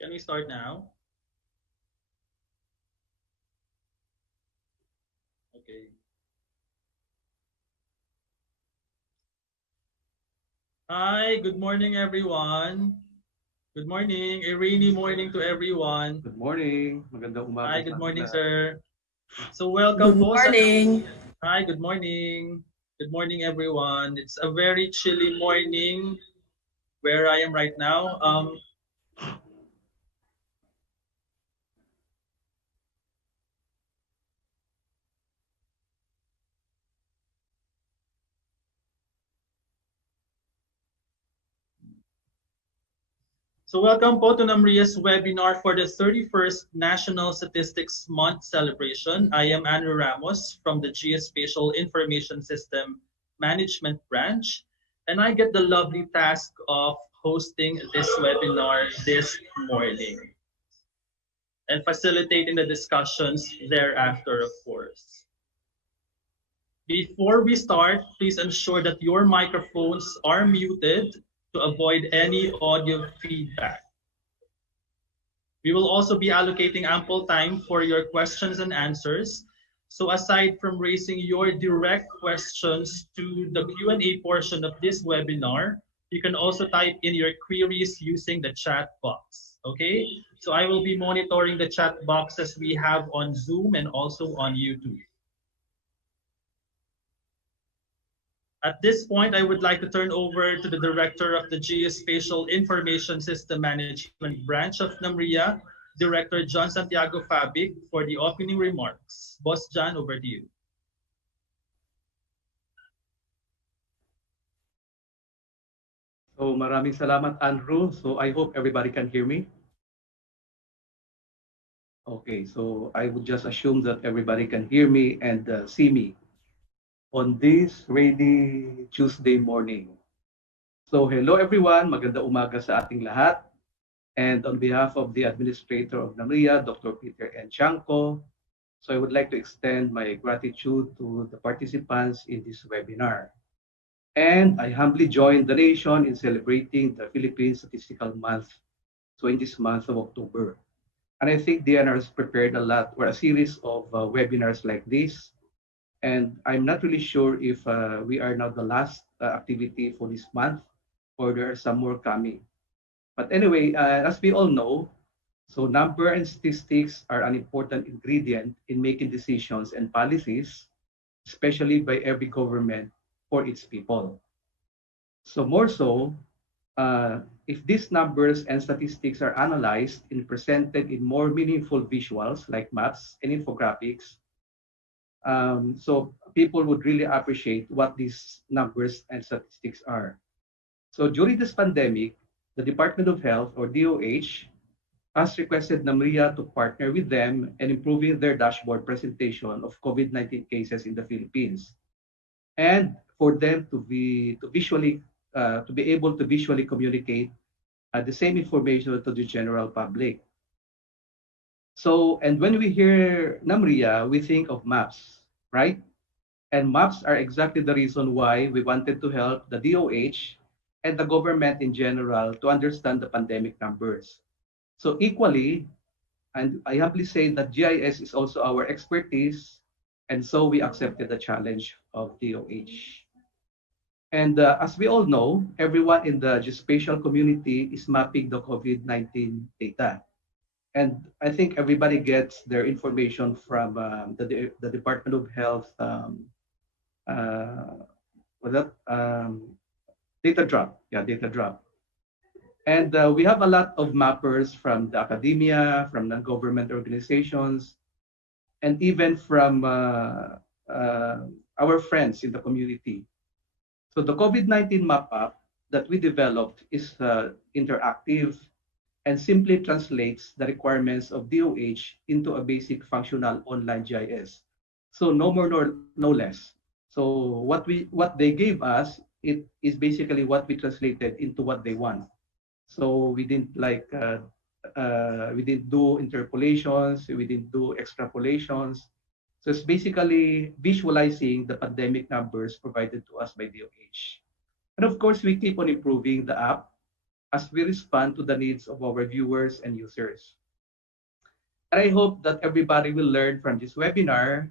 Can we start now? Okay. Hi, good morning, everyone. Good morning. A rainy morning to everyone. Good morning. Magandang umaga Hi, sa good ating morning, lahat. sir. So welcome Good po sa morning. Hi, good morning. Good morning, everyone. It's a very chilly morning where I am right now. So welcome po to NAMRIA's webinar for the 31st National Statistics Month celebration. I am Andrew Ramos from the Geospatial Information System Management Branch, and I get the lovely task of hosting this webinar this morning and facilitating the discussions thereafter, of course. Before we start, please ensure that your microphones are muted to avoid any audio feedback. We will also be allocating ample time for your questions and answers. So aside from raising your direct questions to the Q&A portion of this webinar, you can also type in your queries using the chat box. Okay? So I will be monitoring the chat boxes we have on Zoom and also on YouTube. At this point, I would like to turn over to the Director of the Geospatial Information System Management Branch of NAMRIA, Director John Santiago Fabig, for the opening remarks. Boss John, over to you. So maraming salamat, Andrew. So I hope everybody can hear me. Okay, so I would just assume that everybody can hear me and see me on this rainy Tuesday morning. So hello everyone, maganda umaga sa ating lahat. And on behalf of the Administrator of NAMRIA, Dr. Peter N. Chanco, so I would like to extend my gratitude to the participants in this webinar. And I humbly join the nation in celebrating the Philippine Statistical Month, so in this month of October. And I think DNR has prepared a lot or a series of webinars like this. And I'm not really sure if we are now the last activity for this month or there are some more coming. But anyway, as we all know, so number and statistics are an important ingredient in making decisions and policies, especially by every government for its people. So more so, if these numbers and statistics are analyzed and presented in more meaningful visuals like maps and infographics, so people would really appreciate what these numbers and statistics are. So during this pandemic, the Department of Health or DOH has requested NAMRIA to partner with them in improving their dashboard presentation of COVID-19 cases in the Philippines, and for them to be able to visually communicate the same information to the general public. So, and when we hear NAMRIA, we think of maps, right? And maps are exactly the reason why we wanted to help the DOH and the government in general to understand the pandemic numbers. So equally, and I humbly say that GIS is also our expertise, and so we accepted the challenge of DOH. And as we all know, everyone in the geospatial community is mapping the COVID-19 data. And I think everybody gets their information from the Department of Health uh, what that data drop. Yeah, data drop. And we have a lot of mappers from the academia, from non-government organizations, and even from our friends in the community. So the COVID-19 map app that we developed is interactive and simply translates the requirements of DOH into a basic functional online GIS. So no more nor no less. So what they gave us, it is basically what we translated into what they want. So we didn't do interpolations, we didn't do extrapolations. So it's basically visualizing the pandemic numbers provided to us by DOH. And of course, we keep on improving the app as we respond to the needs of our viewers and users. And I hope that everybody will learn from this webinar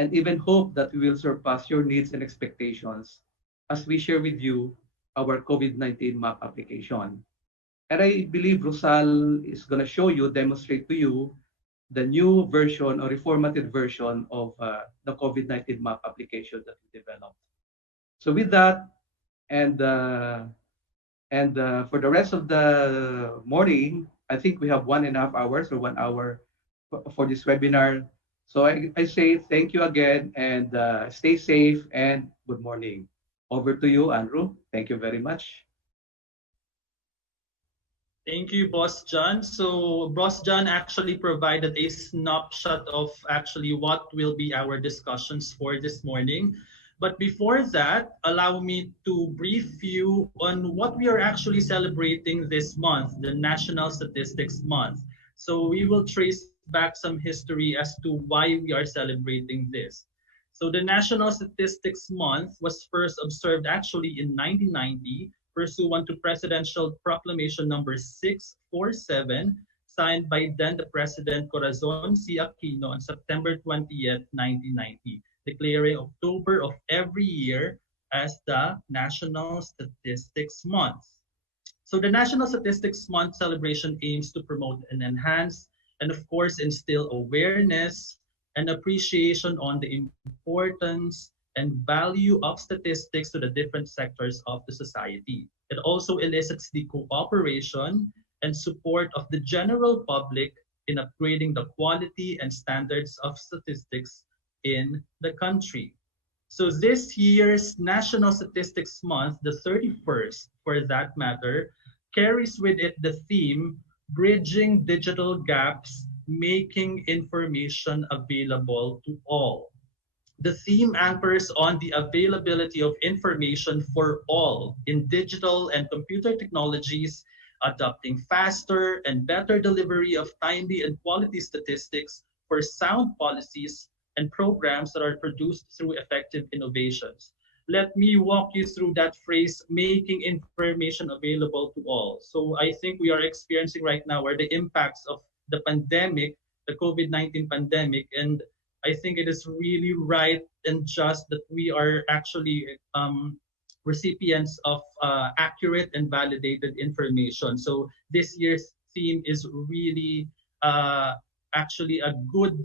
and even hope that we will surpass your needs and expectations as we share with you our COVID-19 map application. And I believe Rosal is going to show you, demonstrate to you the new version or reformatted version of the COVID-19 map application that we developed. So with that, and for the rest of the morning, I think we have 1.5 hours or 1 hour for this webinar. So I say thank you again and stay safe and good morning. Over to you, Andrew. Thank you very much. Thank you, Boss John. So Boss John actually provided a snapshot of actually what will be our discussions for this morning. But before that, allow me to brief you on what we are actually celebrating this month, the National Statistics Month. So we will trace back some history as to why we are celebrating this. So the National Statistics Month was first observed actually in 1990 pursuant to Presidential Proclamation number 647, signed by then the President Corazon C. Aquino on September 20th, 1990, declaring October of every year as the National Statistics Month. So the National Statistics Month celebration aims to promote and enhance and of course instill awareness and appreciation on the importance and value of statistics to the different sectors of the society. It also elicits the cooperation and support of the general public in upgrading the quality and standards of statistics in the country. So this year's National Statistics Month, the 31st for that matter, carries with it the theme Bridging Digital Gaps, Making Information Available to All. The theme anchors on the availability of information for all in digital and computer technologies, adopting faster and better delivery of timely and quality statistics for sound policies and programs that are produced through effective innovations. Let me walk you through that phrase, making information available to all. So I think we are experiencing right now are the impacts of the pandemic, the COVID-19 pandemic, and I think it is really right and just that we are actually recipients of accurate and validated information. So this year's theme is really actually a good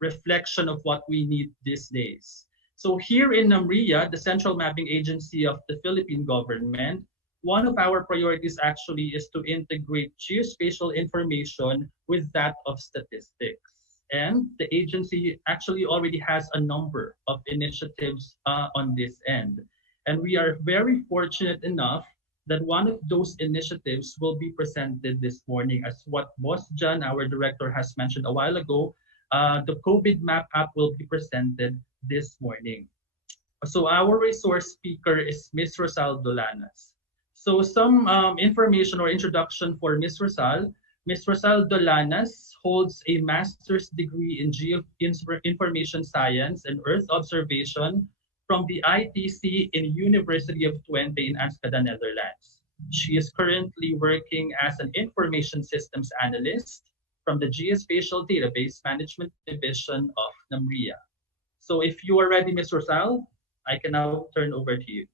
reflection of what we need these days. So here in NAMRIA, the Central Mapping Agency of the Philippine government, one of our priorities actually is to integrate geospatial information with that of statistics. And the agency actually already has a number of initiatives on this end. And we are very fortunate enough that one of those initiatives will be presented this morning as what Boss John, our director, has mentioned a while ago. The COVID Map app will be presented this morning. So our resource speaker is Ms. Rosal Dolanas. So some information or introduction for Ms. Rosal. Ms. Rosal Dolanas holds a master's degree in Information Science and Earth Observation from the ITC in University of Twente in Amsterdam, Netherlands. She is currently working as an Information Systems Analyst from the Geospatial Database Management Division of NAMRIA. So if you are ready, Ms. Rosal, I can now turn over to you.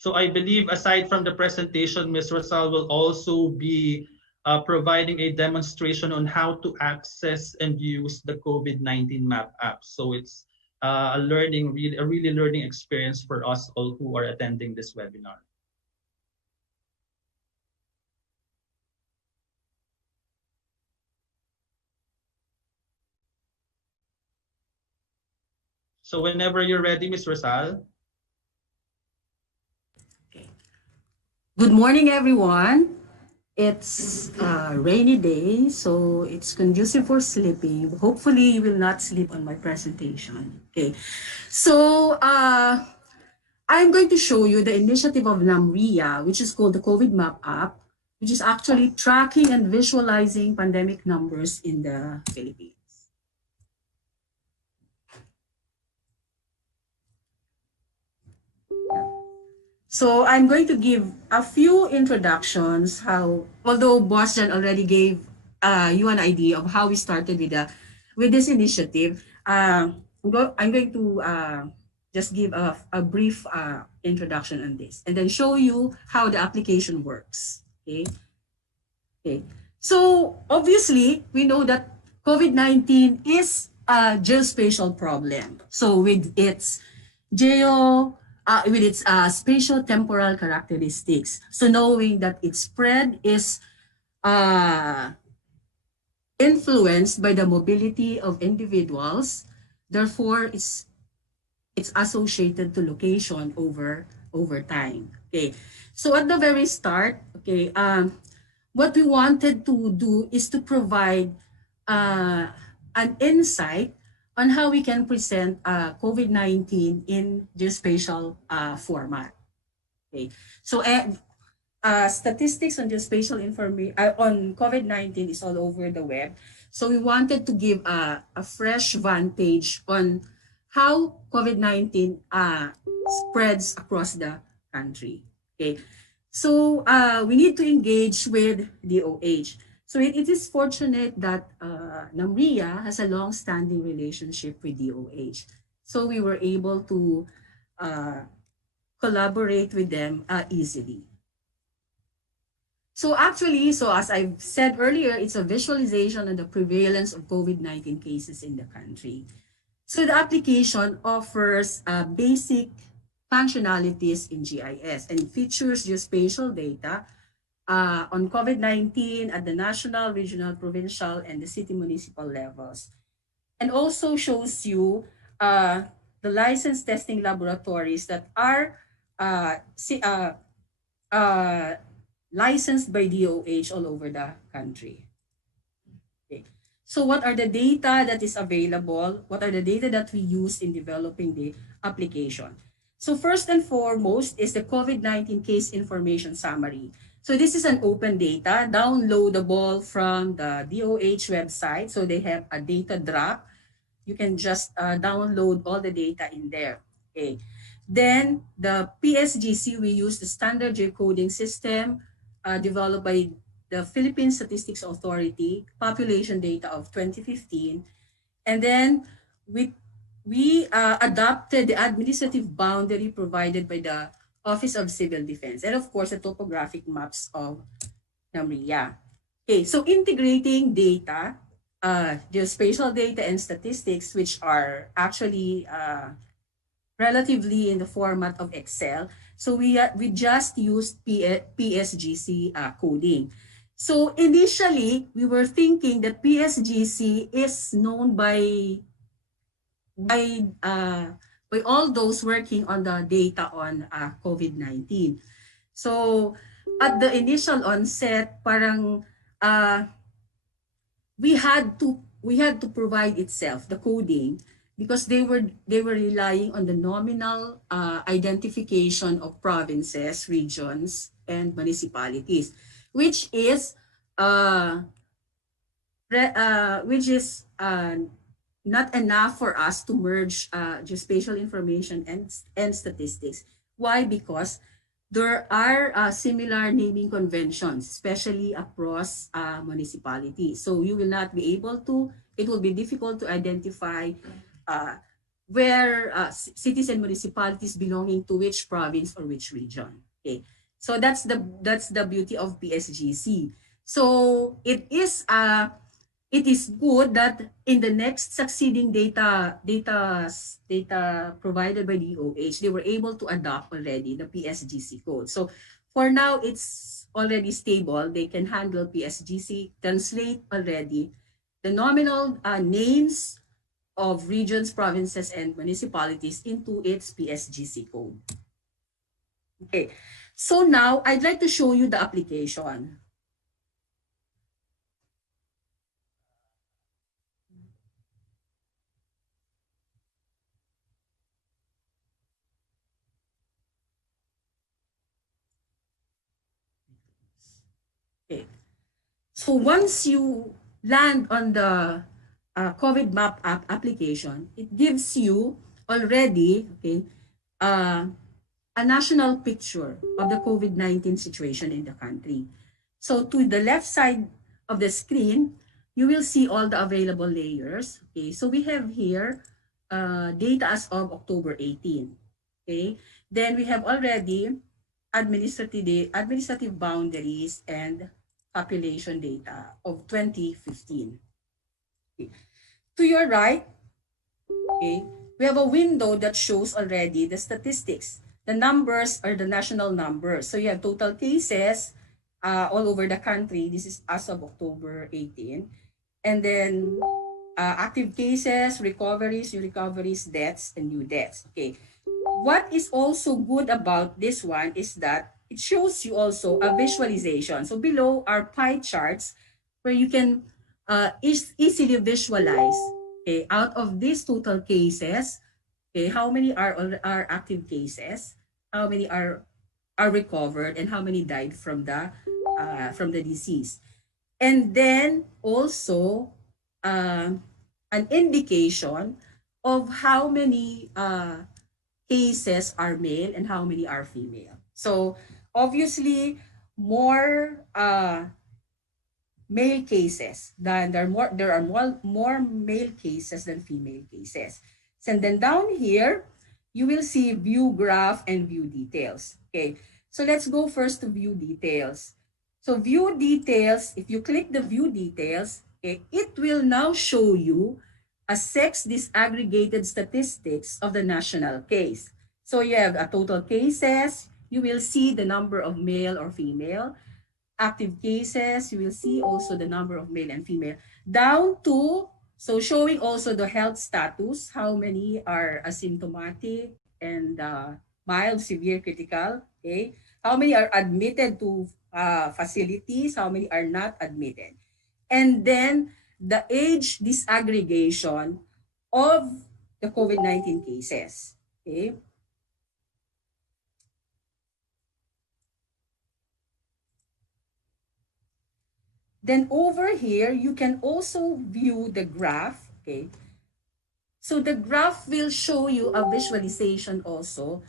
So I believe aside from the presentation, Ms. Rosal will also be providing a demonstration on how to access and use the COVID-19 Map app. So it's a really learning experience for us all who are attending this webinar. So whenever you're ready, Ms. Rosal. Good morning, everyone. It's a rainy day, so it's conducive for sleeping. Hopefully, you will not sleep on my presentation. Okay. So, I'm going to show you the initiative of NAMRIA, which is called the COVID Map app, which is actually tracking and visualizing pandemic numbers in the Philippines. So I'm going to give a few introductions how, although Boss Jan already gave you an idea of how we started with this initiative, I'm going to just give a brief introduction on this and then show you how the application works. Okay. Okay. So obviously, we know that COVID-19 is a geospatial problem. So with its spatial temporal characteristics. So knowing that its spread is uh, influenced by the mobility of individuals, therefore it's associated to location over time. Okay. So at the very start, okay, what we wanted to do is to provide an insight on how we can present COVID-19 in geospatial format. Okay. So statistics on geospatial information on COVID-19 is all over the web. So we wanted to give a fresh vantage on how COVID-19 spreads across the country. Okay. So we need to engage with DOH. So it is fortunate that NAMRIA has a long-standing relationship with DOH. So we were able to uh, collaborate with them easily. So actually, so as I said earlier, it's a visualization of the prevalence of COVID-19 cases in the country. So the application offers basic functionalities in GIS and features geospatial data on COVID-19 at the national, regional, provincial, and the city municipal levels. And also shows you the licensed testing laboratories that are uh, si- uh, uh, licensed by DOH all over the country. Okay. So what are the data that is available? What are the data that we use in developing the application? So first and foremost is the COVID-19 case information summary. So this is an open data downloadable from the DOH website. So they have a data drop. You can just download all the data in there. Okay. Then the PSGC, we use the standard geocoding system developed by the Philippine Statistics Authority, population data of 2015. And then we adopted the administrative boundary provided by the Office of Civil Defense. And of course, the topographic maps of NAMRIA. Okay, so integrating data, geospatial data and statistics, which are actually relatively in the format of Excel. So we just used PSGC coding. So initially, we were thinking that PSGC is known by by all those working on the data on COVID-19. So at the initial onset, parang we had to provide itself the coding because they were relying on the nominal identification of provinces, regions, and municipalities, which is uh, not enough for us to merge geospatial information and statistics. Why? Because there are similar naming conventions, especially across municipalities. So you will not be able to, it will be difficult to identify uh, where cities and municipalities belonging to which province or which region. Okay. So that's the beauty of PSGC. So it is good that in the next succeeding data provided by the OH, they were able to adopt already the PSGC code. So for now, it's already stable. They can handle PSGC, translate already the nominal names of regions, provinces, and municipalities into its PSGC code. Okay, so now I'd like to show you the application. So once you land on the COVID map app application, it gives you already, okay, a national picture of the COVID-19 situation in the country. So to the left side of the screen, you will see all the available layers. Okay, so we have here data as of October 18. Okay, then we have already administrative boundaries and population data of 2015. Okay. To your right, okay, we have a window that shows already the statistics. The numbers are the national numbers. So you have total cases all over the country. This is as of October 18. And then active cases, recoveries, new recoveries, deaths, and new deaths. Okay. What is also good about this one is that it shows you also a visualization. So below are pie charts where you can easily visualize, okay, out of these total cases, okay, how many are active cases, how many are recovered, and how many died from the disease. And then also an indication of how many cases are male and how many are female. So obviously, more male cases than there are more male cases than female cases. And then down here, you will see view graph and view details. Okay, so let's go first to view details. So view details, if you click the view details, okay, it will now show you a sex disaggregated statistics of the national case. So you have a total cases, you will see the number of male or female, active cases, you will see also the number of male and female, down to, so showing also the health status, how many are asymptomatic and mild, severe, critical, okay? How many are admitted to facilities, how many are not admitted. And then the age disaggregation of the COVID-19 cases, okay? Then over here, you can also view the graph, okay? So the graph will show you a visualization also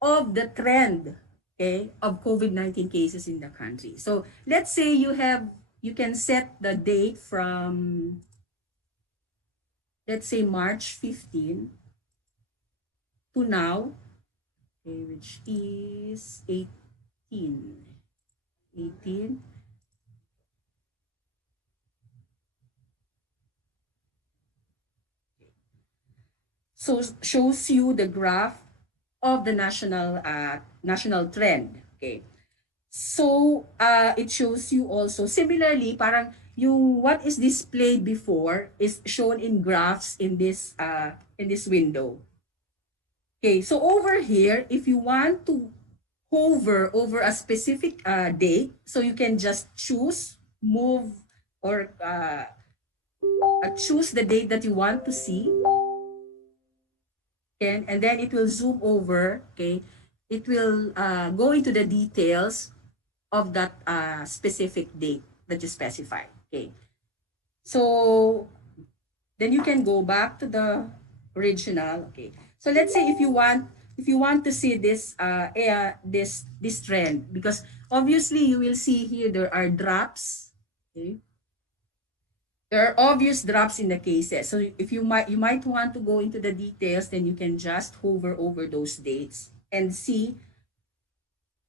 of the trend, okay, of COVID-19 cases in the country. So let's say you can set the date from, let's say, March 15 to now, okay, which is 18. So shows you the graph of the national trend. Okay. So it shows you also similarly, parang yung what is displayed before is shown in graphs in this window. Okay, so over here, if you want to hover over a specific date, so you can just choose, move, or choose the date that you want to see. Okay, and then it will zoom over, okay? It will go into the details of that specific date that you specify, okay? So then you can go back to the original, okay? So let's say if you want to see this this trend, because obviously you will see here there are drops, okay? There are obvious drops in the cases. So if you might want to go into the details, then you can just hover over those dates and see,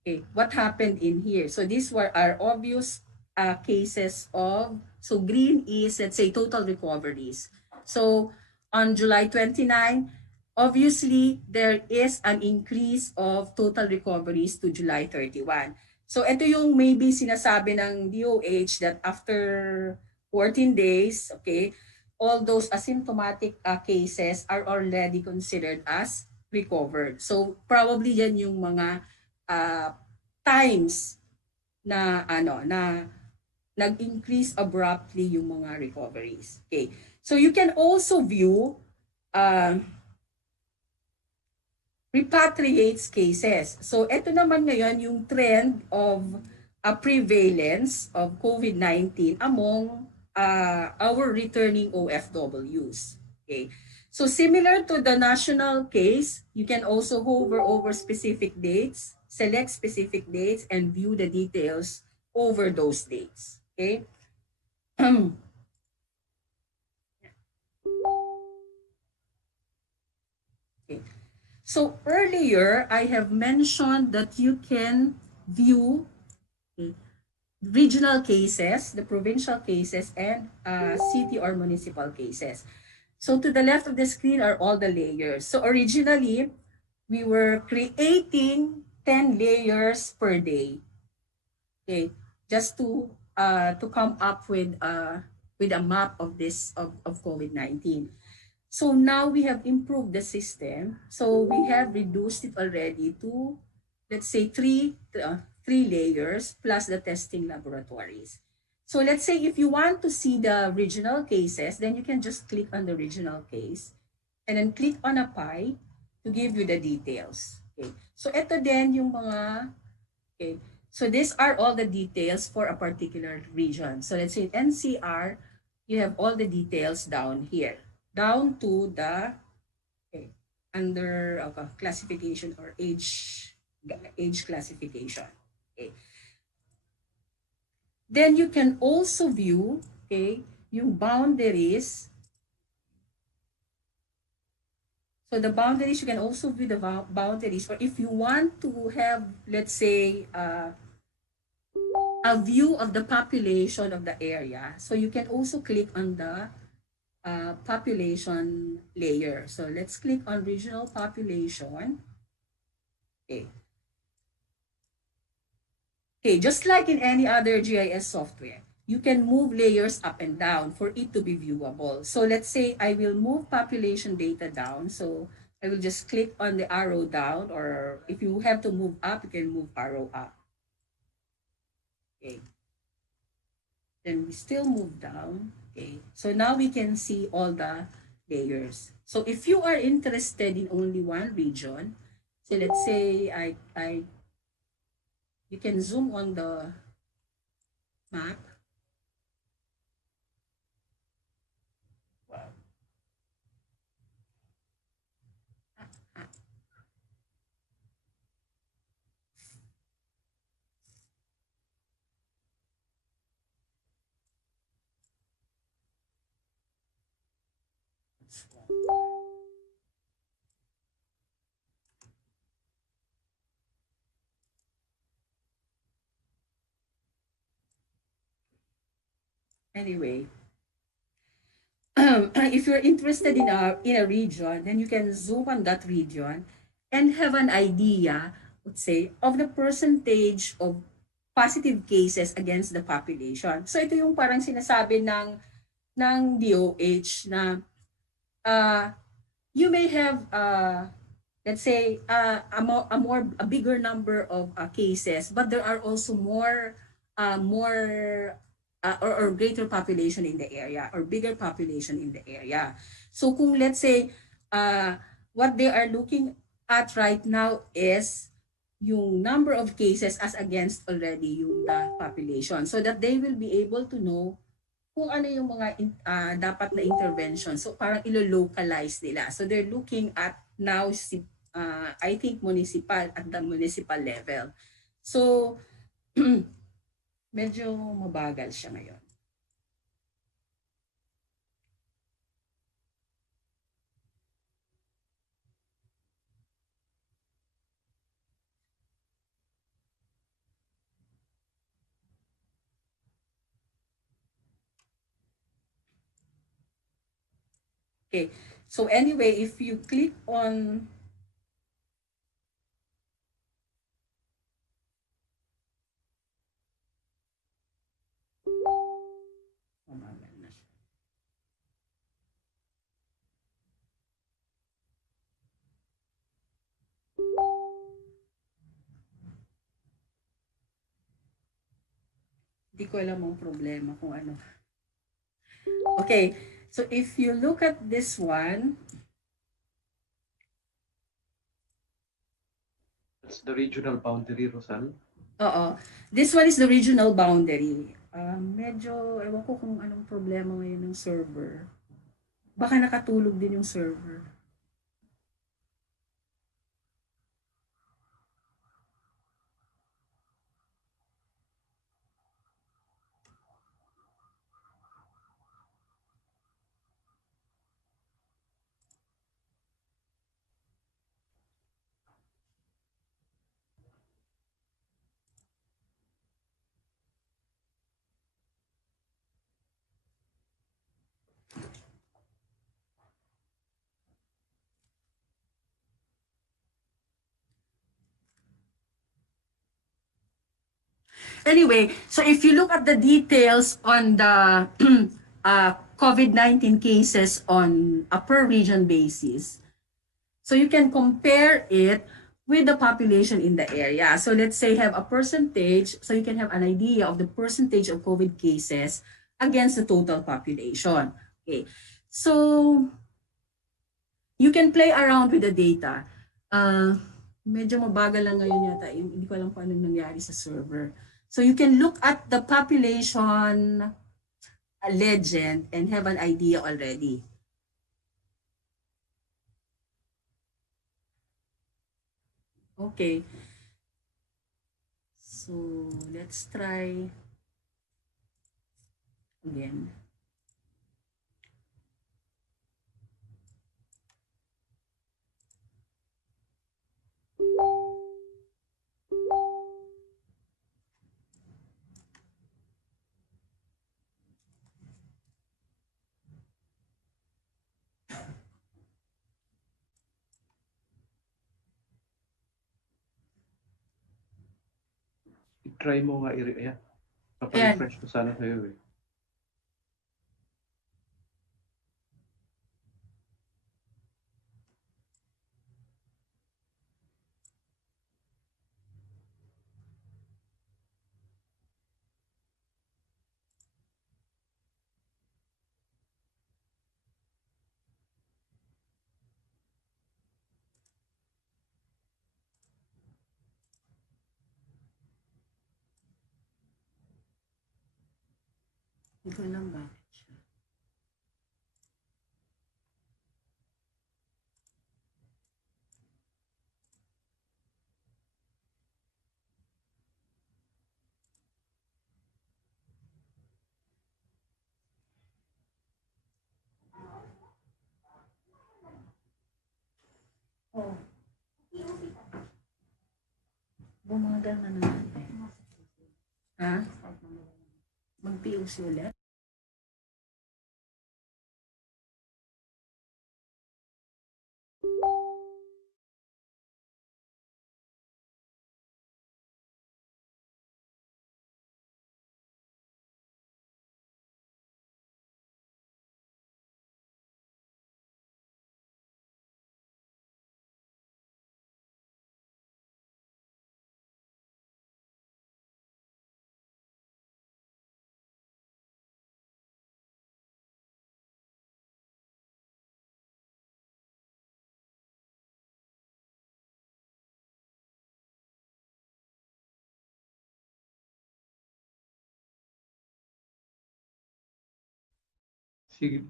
okay, what happened in here. So these were our obvious cases of, so green is, let's say, total recoveries. So on July 29, obviously there is an increase of total recoveries to July 31. So ito yung maybe sinasabi ng DOH that after 14 days, okay, all those asymptomatic cases are already considered as recovered. So probably yan yung mga times na nag-increase abruptly yung mga recoveries. Okay. So you can also view repatriates cases. So ito naman ngayon yung trend of prevalence of COVID-19 among our returning OFWs. Okay. So similar to the national case, you can also hover over specific dates, select specific dates, and view the details over those dates. Okay. Okay. So earlier, I have mentioned that you can view, okay, regional cases, the provincial cases, and city or municipal cases. So to the left of the screen are all the layers. So originally, we were creating 10 layers per day. Okay, just to come up with a map of this of COVID-19. So now we have improved the system. So we have reduced it already to, let's say, three layers plus the testing laboratories. So let's say if you want to see the regional cases, then you can just click on the regional case and then click on a pie to give you the details. Okay. So ito din yung mga, okay. So these are all the details for a particular region. So let's say NCR, you have all the details down here, down to the, okay, under classification or age classification. Okay. Then you can also view, okay, yung boundaries. So the boundaries, you can also view the boundaries. Or if you want to have, let's say, a view of the population of the area, so you can also click on the population layer. So let's click on regional population. Okay. Okay, just like in any other GIS software, you can move layers up and down for it to be viewable. So let's say I will move population data down. So I will just click on the arrow down, or if you have to move up, you can move arrow up. Okay. Then we still move down. Okay. So now we can see all the layers. So if you are interested in only one region, so let's say you can zoom on the map. Wow. Anyway, if you're interested in a region, then you can zoom on that region and have an idea, let's say, of the percentage of positive cases against the population. So ito yung parang sinasabi ng DOH na you may have let's say a bigger number of cases, but there are also more or greater population in the area or bigger population in the area. So kung let's say what they are looking at right now is yung number of cases as against already yung the population, so that they will be able to know kung ano yung mga dapat na intervention. So parang ilo-localize nila. So they're looking at now I think at the municipal level. So medyo mabagal siya ngayon. Okay. So anyway, if you click on Hindi ko alam ang problema kung ano. Okay, so if you look at this one, that's the regional boundary, Rosal. oo. This one is the regional boundary. Medyo, ewan ko kung anong problema ngayon ng server. Baka nakatulog din yung server. Anyway, so if you look at the details on the COVID-19 cases on a per region basis, so you can compare it with the population in the area. So let's say have a percentage, so you can have an idea of the percentage of COVID cases against the total population. Okay. So you can play around with the data. Medyo mabagal lang ngayon yata. Hindi ko alam kung anong nangyari sa server. So you can look at the population legend and have an idea already. Okay. So let's try again. I-try mo nga ayan. Papa-refresh ko sana sa'yo eh. Hindi ko alam bakit siya. Oh. Bumagal na naman eh. Ha? Mag-POC ulit?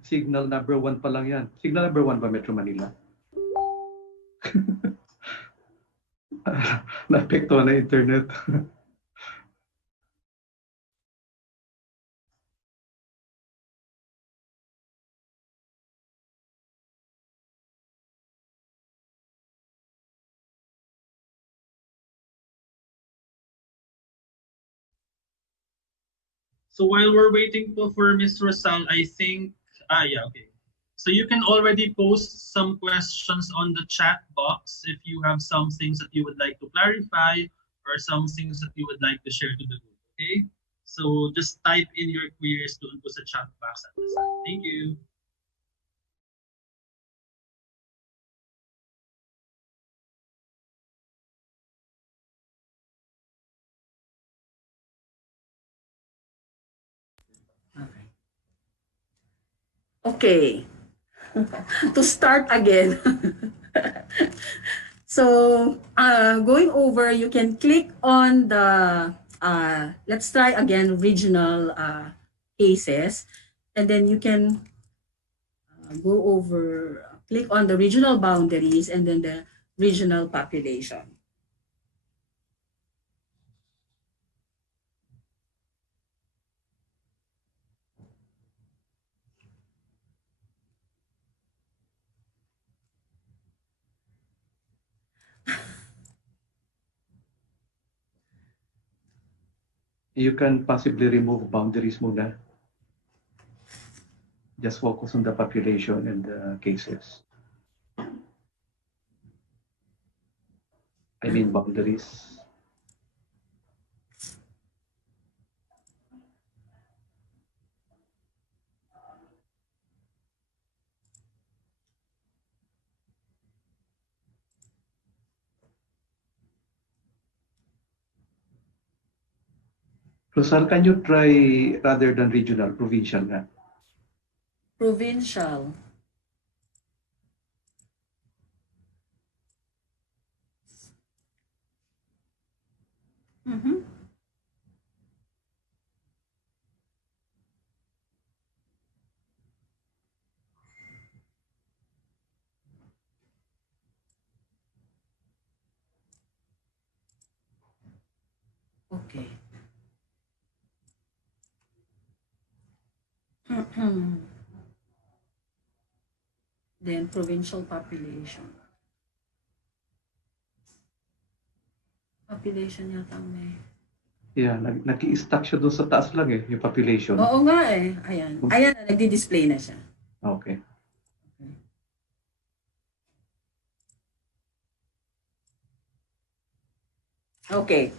Signal number 1 pa lang yan. Signal number 1 ba Metro Manila? Naapektuhan na internet. So while we're waiting for Ms. Rosal, I think, yeah, okay. So you can already post some questions on the chat box if you have some things that you would like to clarify or some things that you would like to share to the group, okay? So just type in your queries to the chat box at this time. Thank you. Okay. Okay. To start again. So, going over, you can click on the let's try again regional cases, and then you can go over, click on the regional boundaries and then the regional population. You can possibly remove boundaries muna. Just focus on the population and the cases. I mean boundaries. Rosal, can you try rather than regional, provincial na? Provincial. Mm-hmm. Okay. Then provincial population. Population yata may. Yeah, nag-i-stuck siya doon sa taas lang eh, yung population. Oo nga eh. Ayan. Ayan, nagdi-display na siya. Okay. Okay.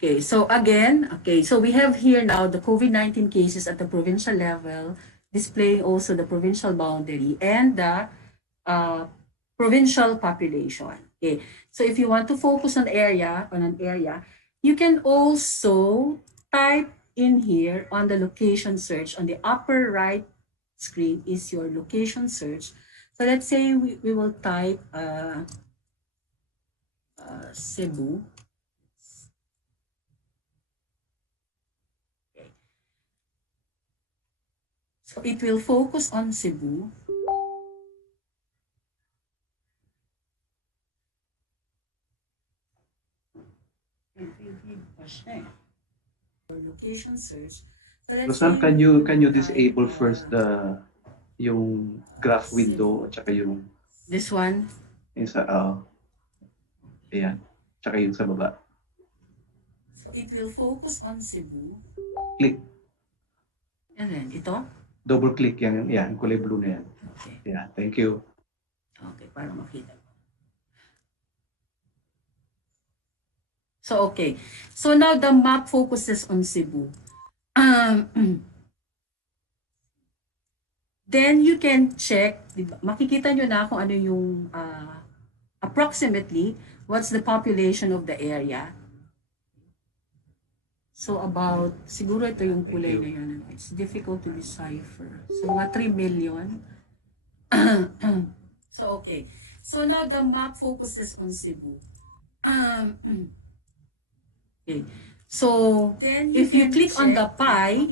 Okay, so again, so we have here now the COVID-19 cases at the provincial level, displaying also the provincial boundary and the provincial population. Okay, so if you want to focus on an area, you can also type in here on the location search. On the upper right screen is your location search. So let's say we will type Cebu. So it will focus on Cebu. For location search. So Rosal, can you disable first yung graph window at saka yung this one? yung sa ayan, tsaka yung sa baba. So it will focus on Cebu. Click. And then ito? Double click yan, kulay blue na yan. Okay. Yeah, thank you. Okay, para makita. So okay. So now the map focuses on Cebu. Then you can check, diba? Makikita nyo na kung ano yung approximately what's the population of the area. So about, siguro ito yung kulay na yun. It's difficult to decipher. So mga 3 million. So okay. So now the map focuses on Cebu. Okay. So then if you click on the pie,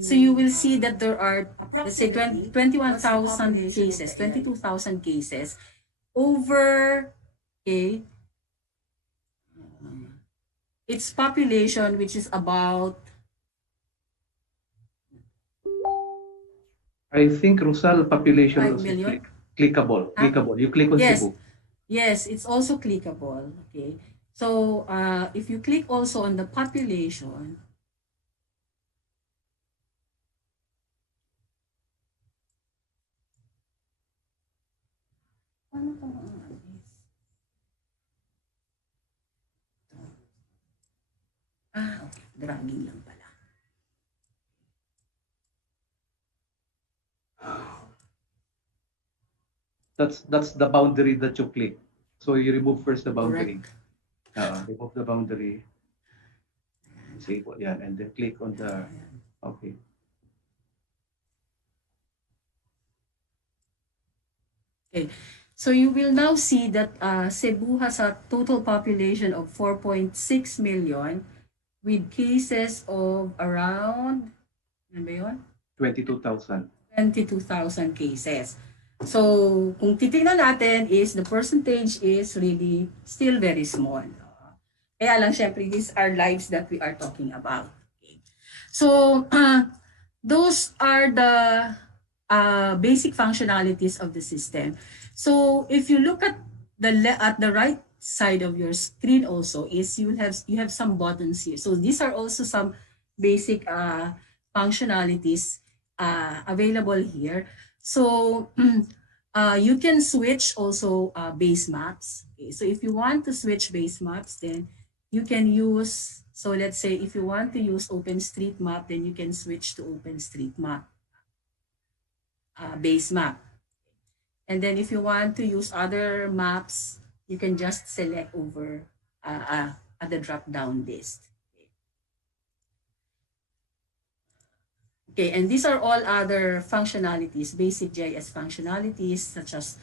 so you will see that there are, let's say, 21,000 cases, 22,000 cases over, okay, its population, which is about, I think Rosal population 5 also million? clickable. You click on Yes. Cebu. Yes, it's also clickable. Okay. So if you click also on the population, okay, dragging lang pala. That's the boundary that you click. So you remove first the boundary. Correct. Remove the boundary. Disable, and then click on the, okay. Okay. So you will now see that Cebu has a total population of 4.6 million with cases of around, ano ba yun? 22,000. 22,000 cases. So, kung titingnan natin is the percentage is really still very small. Kaya lang, syempre, these are lives that we are talking about. Okay. So, those are the basic functionalities of the system. So, if you look at the right side of your screen also is you have some buttons here. So, these are also some basic functionalities available here. So, you can switch also base maps. Okay, so if you want to switch base maps, then you can use, so let's say if you want to use OpenStreetMap, then you can switch to OpenStreetMap base map. And then if you want to use other maps, you can just select over at the drop-down list. Okay, and these are all other functionalities, basic GIS functionalities, such as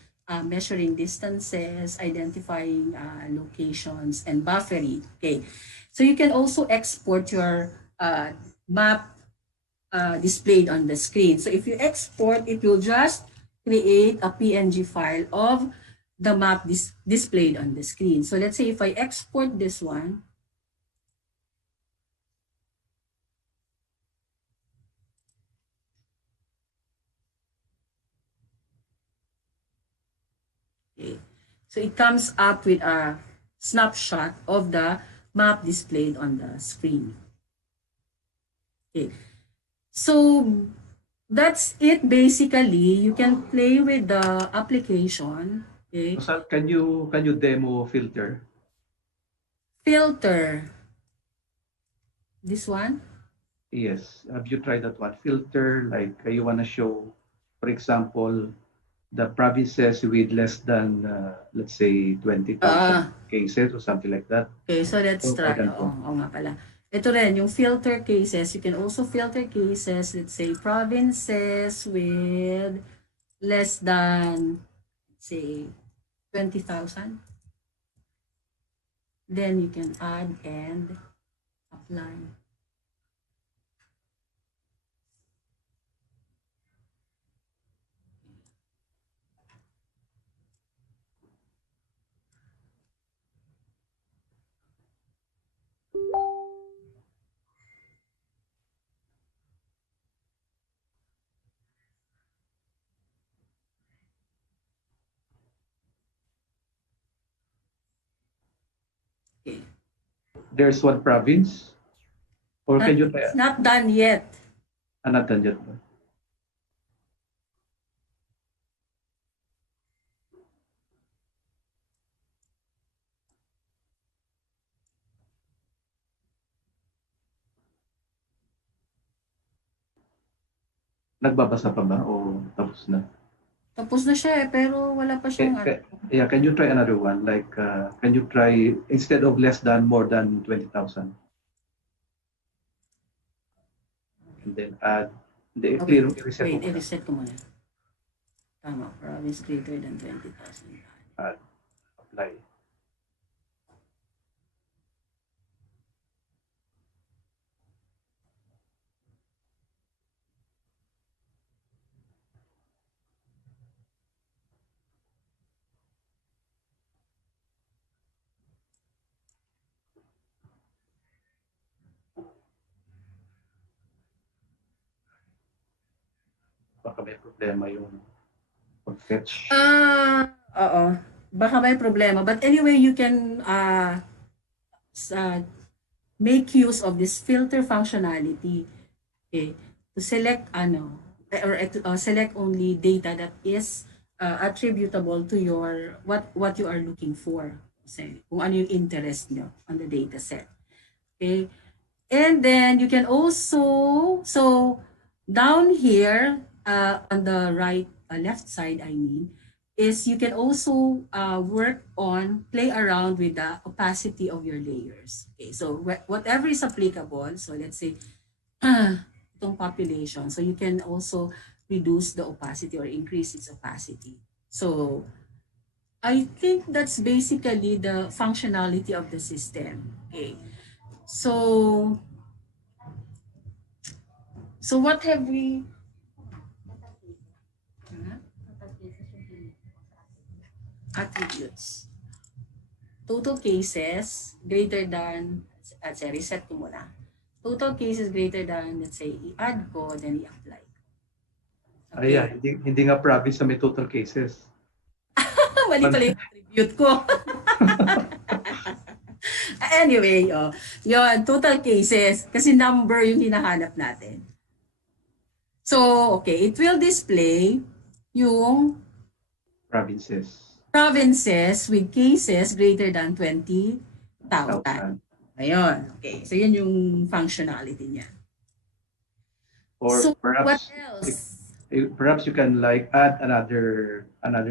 measuring distances, identifying locations, and buffering. Okay, so you can also export your map displayed on the screen. So if you export, it will just create a PNG file of the map displayed on the screen. So let's say if I export this one, okay. So it comes up with a snapshot of the map displayed on the screen. Okay. So that's it basically. You can play with the application. Okay. So, can you demo filter? Filter. This one? Yes. Have you tried that one? Filter, like you want to show, for example, the provinces with less than, let's say, 20,000 cases or something like that. Okay, so let's So, try. ganito. Oo nga pala. Ito rin, yung filter cases. You can also filter cases, let's say, provinces with less than, let's say, 20,000. Then you can add and apply. Okay. There's one province, or can you try? It's not done yet. Not done yet. Nagbabasa pa ba o tapos na? Tapos na siya pero wala pa siyang Yeah, can you try another one? Like, can you try instead of less than, more than 20,000? And then add, the clear, reset Wait, mo muna. i-reset ko muna. Tama, province greater than 20,000. Add, apply. Baka may problema yung pag-fetch. Oo. Baka may problema. But anyway, you can make use of this filter functionality. Okay. To select select only data that is attributable to your what you are looking for. Say, kung ano yung interest nyo on the data set. Okay. And then you can also, so down here on the right, left side, I mean, is you can also work on, play around with the opacity of your layers. Okay, so whatever is applicable, so let's say, itong population, so you can also reduce the opacity or increase its opacity. So I think that's basically the functionality of the system. Okay. So what have we attributes? Total cases greater than, let's say, reset ko muna. Total cases greater than, let's say, i-add ko, then i-apply. Yeah, Okay. hindi nga province na may total cases. Mali pala yung attribute ko. Anyway, yun, total cases. Kasi number yung hinahanap natin. So, okay, it will display yung Provinces. provinces with cases greater than 20,000. Ayun. Okay. So, yun yung functionality niya. Or So, perhaps what else? Perhaps you can like add another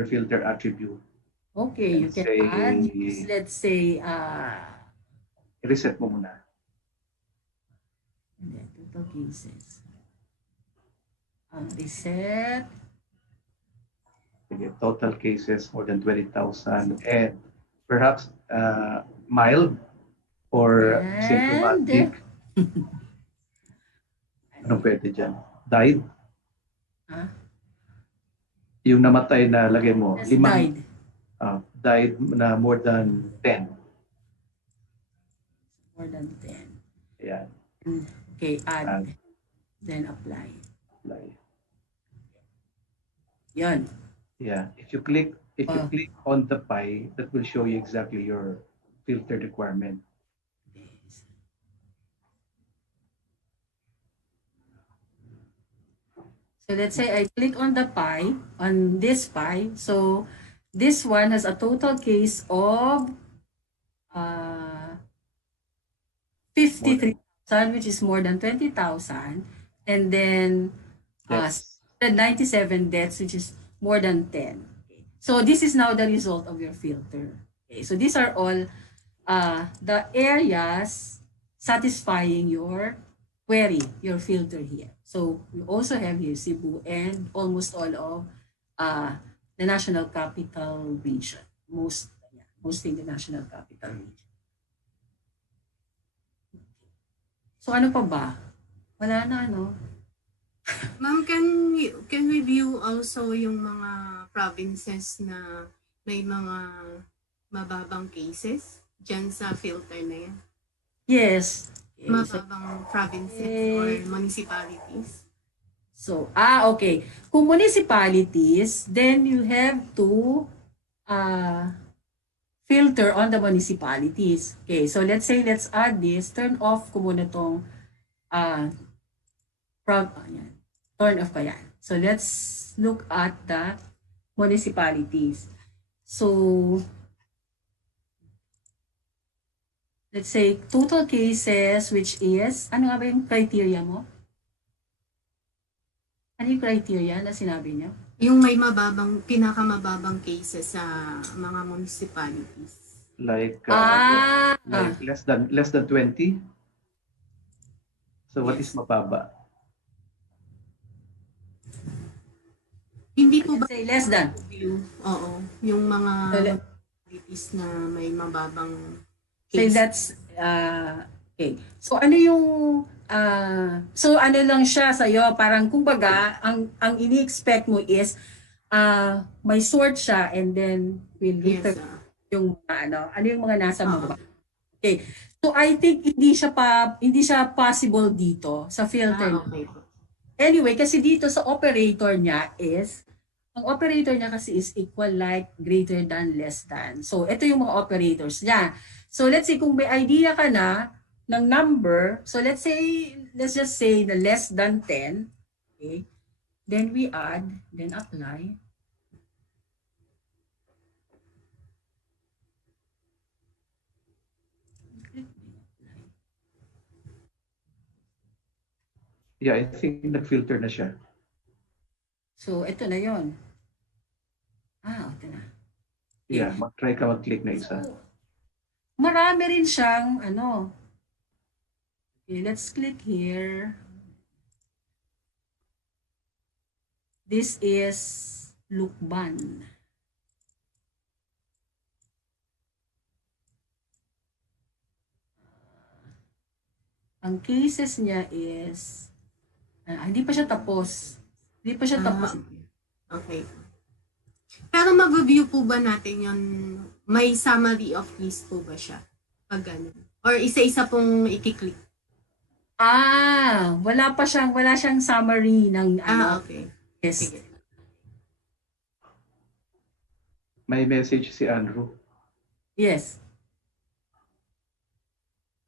filter attribute. Okay, you can add, let's say, reset mo muna. Total cases. Reset. Total cases more than 20,000 and perhaps mild or symptomatic. Ano pwede dyan? Died? Yung namatay na lagay mo, Yes, limang died na more than 10. More than 10. Yeah. Okay, add. Then apply. Yan. Yeah. If you click on the pie, that will show you exactly your filter requirement. So let's say I click on the pie, on this pie. So this one has a total case of 53,000, which is more than 20,000. And then 97 deaths, which is more than 10. Okay. So this is now the result of your filter. Okay. So these are all the areas satisfying your query, your filter here. So we also have here Cebu and almost all of the National Capital Region. Mostly the National Capital Region. So ano pa ba? Wala na, ano? Ma'am, can we view also yung mga provinces na may mga mababang cases dyan sa filter na yan? Yes. Okay. Mababang provinces or municipalities? So, okay. Kung municipalities, then you have to filter on the municipalities. Okay, so let's say, let's add this. Turn off ko muna itong turn off ko yan. So, let's look at the municipalities. So, let's say, total cases, which is, ano nga ba yung criteria mo? Ano yung criteria na sinabi niyo? Yung may pinakamababang cases sa mga municipalities. Like less than 20? So what is mababa? Hindi po ba say less than? Oo, yung mga municipalities na may mababang cases. So that's okay. So ano yung so ano lang siya sa iyo, parang kumbaga ang ini-expect mo is may sort siya and then will return yung ano yung mga nasa baba. Okay. So I think hindi siya possible dito sa filter. Okay. Anyway, kasi dito sa operator niya is ang operator niya kasi is equal, like, greater than, less than. So ito yung mga operators niya. So let's say kung may idea ka na ng number, so let's just say the less than 10, okay? Then we add, then apply. Yeah, I think nag-filter na siya. So ito na yon. Ito na. Yeah, mag-try ka mag-click na isa. So, marami rin siyang ano. Okay, let's click here. This is Lukban. Ang cases niya is, hindi pa siya tapos. Hindi pa siya tapos. Okay. Pero mag-review po ba natin yun? May summary of list po ba siya? Pag ganun. Or isa-isa pong i-click? Wala siyang summary ng Okay. Yes. Sige. May message si Andrew. Yes.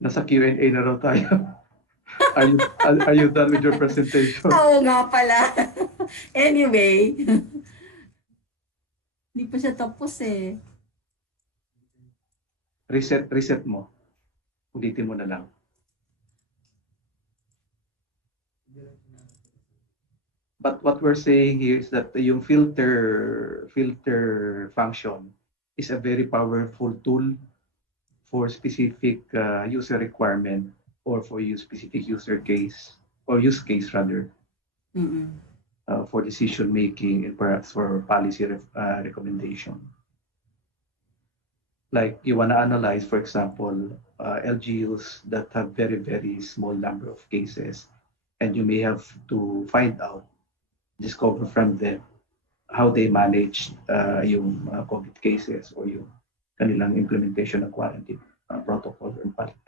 Nasa Q&A na raw tayo. Are you done with your presentation? Oo nga pala. Anyway. Hindi pa siya tapos eh. Reset mo. Ulitin mo na lang. But what we're saying here is that yung filter function is a very powerful tool for specific user requirement or for specific user case or use case rather. For decision making and perhaps for policy recommendation. Like you want to analyze, for example, LGUs that have very, very small number of cases, and you may have to find out, discover from them how they manage yung COVID cases or yung kanilang implementation ng quarantine protocol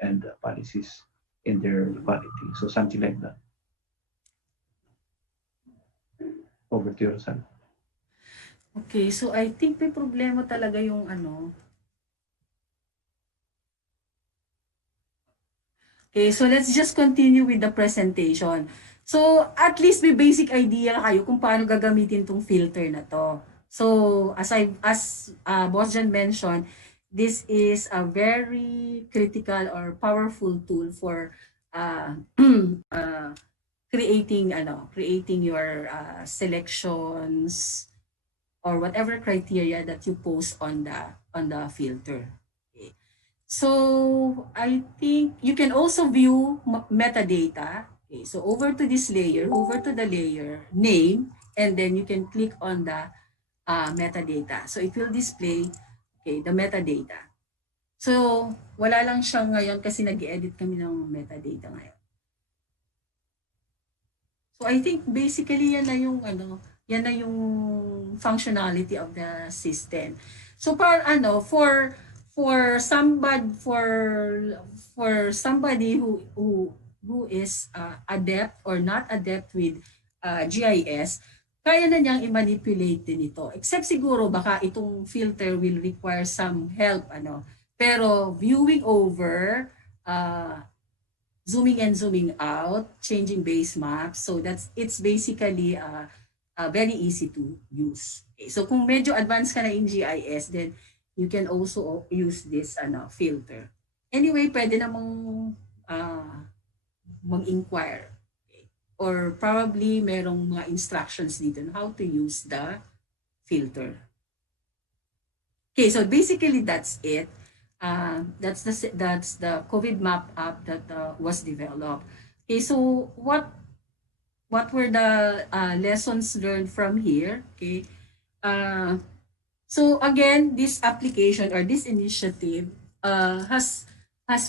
and policies in their locality. So something like that. Over to you, Rosan. Okay, so I think may problema talaga yung Okay, so let's just continue with the presentation. So at least may basic idea kayo kung paano gagamitin tong filter na to. So as Boss Jan mentioned, this is a very critical or powerful tool for creating your selections or whatever criteria that you post on the filter. Okay. So I think you can also view metadata. Okay, so over to this layer, over to the layer name, and then you can click on the metadata. So it will display the metadata. So wala lang siya ngayon kasi nag-edit kami ng metadata ngayon. So I think basically yan na yung functionality of the system. So for somebody who is adept or not adept with GIS, kaya na niyang i-manipulate din ito. Except siguro baka itong filter will require some help Pero viewing over, zooming and zooming out, changing base maps. So it's basically very easy to use. Okay, so kung medyo advanced ka na in GIS, then you can also use this filter. Anyway, pwede namang mag-inquire. Okay. Or probably merong mga instructions dito on how to use the filter. Okay, so basically that's it. That's the COVID map app that was developed. Okay, so what were the lessons learned from here? Okay, so again, this application or this initiative has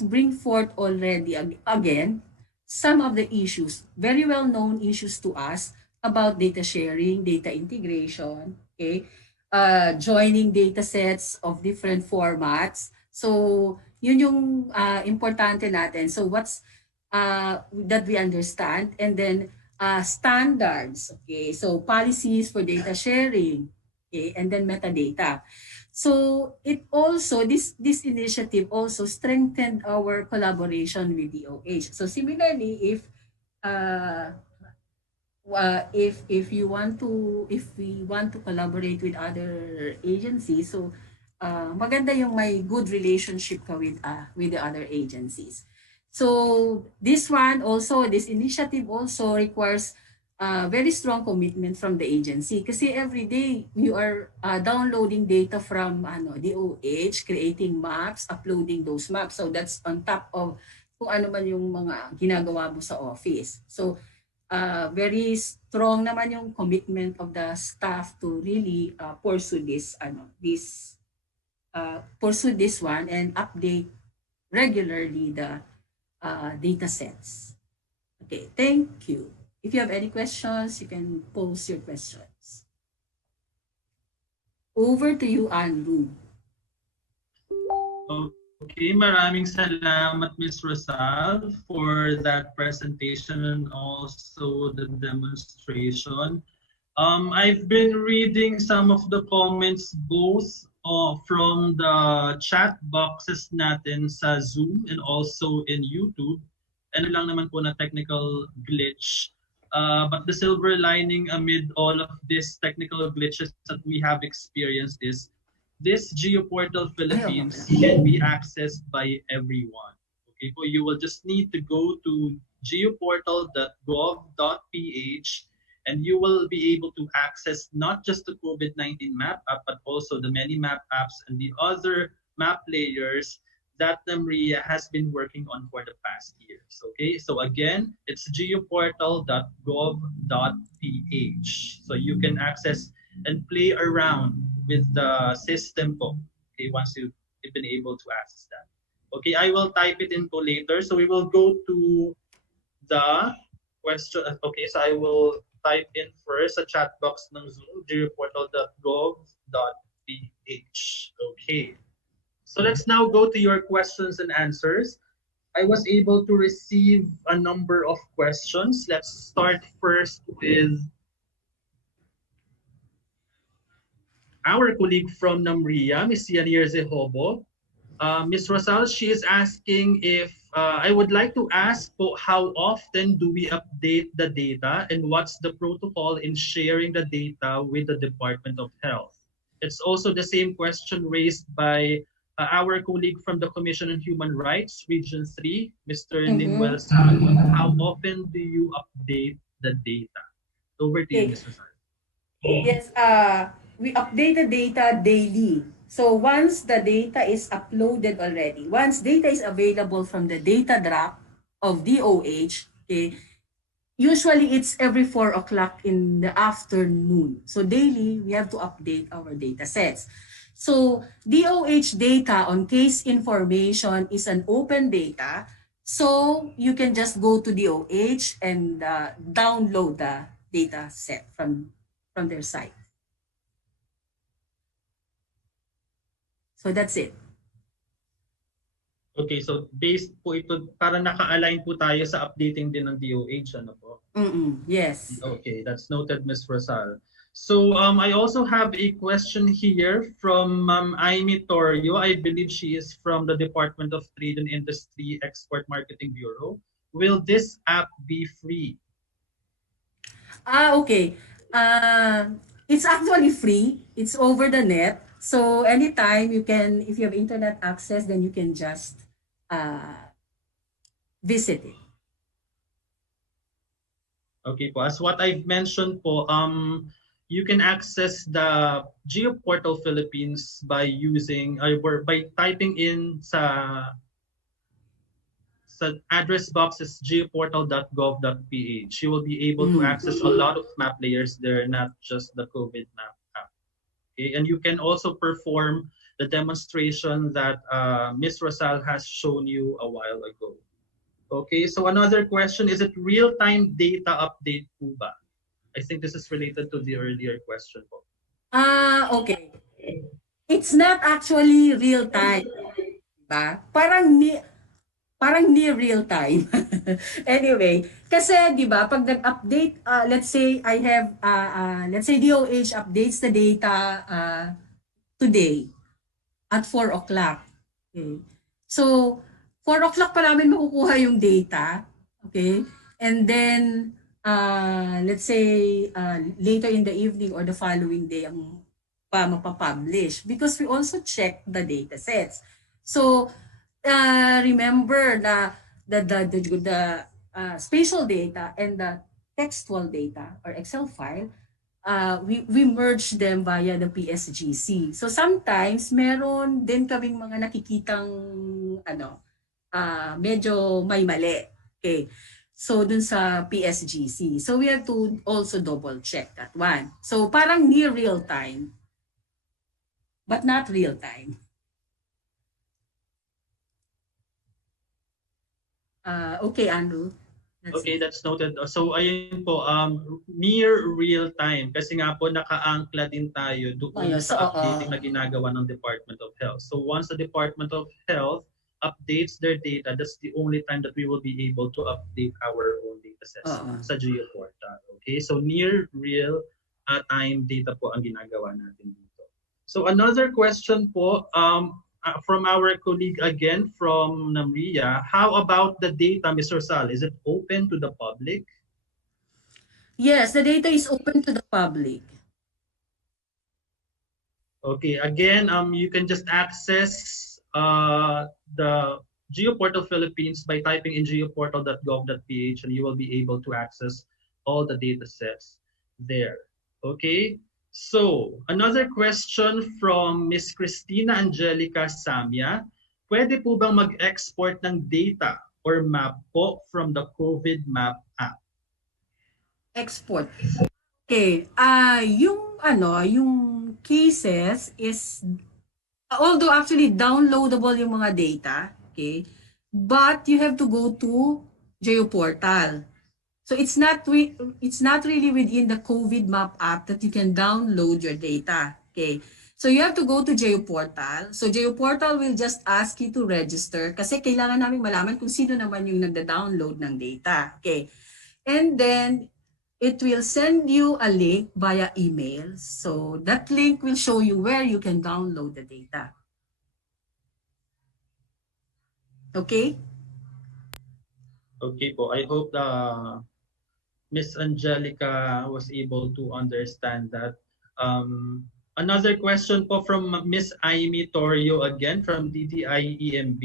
bring forth already again some of the issues, very well known issues to us about data sharing, data integration. Okay, joining data sets of different formats. So, yun yung importante natin. So, what's that we understand? And then, standards. Okay, so policies for data sharing. Okay, and then metadata. So, it also, this initiative also strengthened our collaboration with DOH. So, similarly, if we want to collaborate with other agencies, so maganda yung may good relationship ka with the other agencies. So this initiative also requires very strong commitment from the agency kasi every day you are downloading data from DOH, creating maps, uploading those maps. So that's on top of kung ano man yung mga ginagawa mo sa office. So very strong naman yung commitment of the staff to really pursue this one and update regularly data sets. Okay, thank you. If you have any questions, you can pose your questions. Over to you, Andrew. Okay, maraming salamat, Ms. Rosal, for that presentation and also the demonstration. I've been reading some of the comments both from the chat boxes natin sa Zoom and also in YouTube. Ano lang naman po na technical glitch. But the silver lining amid all of these technical glitches that we have experienced is this GeoPortal Philippines can be accessed by everyone. Okay, so you will just need to go to geoportal.gov.ph and you will be able to access not just the COVID-19 map app, but also the many map apps and the other map layers that NAMRIA has been working on for the past years. Okay, so again, it's geoportal.gov.ph. So you can access and play around with the system po, okay, once you've been able to access that. Okay, I will type it into later. So we will go to the question. Okay, so I will type in first a chat box ng Zoom, geoportal.gov.ph. Okay. So let's now go to your questions and answers. I was able to receive a number of questions. Let's start first with our colleague from NAMRIA, Ms. Yanir Zehobo. Ms. Rosal, she is asking if I would like to ask how often do we update the data and what's the protocol in sharing the data with the Department of Health? It's also the same question raised by our colleague from the Commission on Human Rights, Region 3, Mr. Ninuel San. How often do you update the data? Over to you, Ms. Rosal. Yes, we update the data daily. So once the data is uploaded already, once data is available from the data drop of DOH, okay, usually it's every 4 o'clock in the afternoon. So daily, we have to update our data sets. So DOH data on case information is an open data. So you can just go to DOH and download the data set from their site. So that's it. Okay, so based po ito, para naka-align po tayo sa updating din ng DOH, ano po? Yes. Okay, that's noted, Ms. Rosal. So I also have a question here from Aimee Torrio. I believe she is from the Department of Trade and Industry Export Marketing Bureau. Will this app be free? Okay. It's actually free. It's over the net. So anytime you can, if you have internet access, then you can just visit it. Okay po. As what I've mentioned po, you can access the GeoPortal Philippines by using or by typing in sa address box is geoportal.gov.ph. You will be able to access a lot of map layers there, not just the COVID map app. Okay, and you can also perform the demonstration that Ms. Rosal has shown you a while ago. Okay, so another question, is it real-time data update po ba? I think this is related to the earlier question po. Okay. It's not actually real time. Diba? Parang near real time. Anyway, kasi 'di ba pag nag-update, let's say I have let's say DOH updates the data today at 4 o'clock. Okay. So 4 o'clock pa namin makukuha yung data. Okay? And then let's say later in the evening or the following day ang mapapublish because we also check the data sets. So remember na the spatial data and the textual data or Excel file, we merge them via the PSGC. So sometimes meron din kaming mga nakikitang medyo may mali. Okay. So dun sa PSGC. So we have to also double check that one. So parang near real time but not real time. Okay, Andrew. That's Okay, it. that's noted. So ayun po, near real time kasi nga po nakaangkla din tayo doon Ayun, so, sa updating na ginagawa ng Department of Health. So once the Department of Health updates their data, that's the only time that we will be able to update our own data sets oo. sa GeoPortal. Okay, so near real time data po ang ginagawa natin dito. So another question po, from our colleague again from NAMRIA, how about the data, Mr. Sal? Is it open to the public? Yes, the data is open to the public. Okay, again, you can just access the GeoPortal Philippines by typing in geoportal.gov.ph and you will be able to access all the data sets there. Okay, so another question from Miss Christina Angelica Samia. Pwede po bang mag-export ng data or map po from the COVID map app? Export. Okay, yung cases is, although actually downloadable yung mga data, okay, but you have to go to GeoPortal. So it's not really within the COVID map app that you can download your data. Okay. So you have to go to GeoPortal. So GeoPortal will just ask you to register kasi kailangan namin malaman kung sino naman yung nagda-download ng data. Okay. And then it will send you a link via email. So that link will show you where you can download the data. Okay? Okay po, I hope Miss Angelica was able to understand that. Another question po from Miss Aimee Torrio again from DTI-EMB.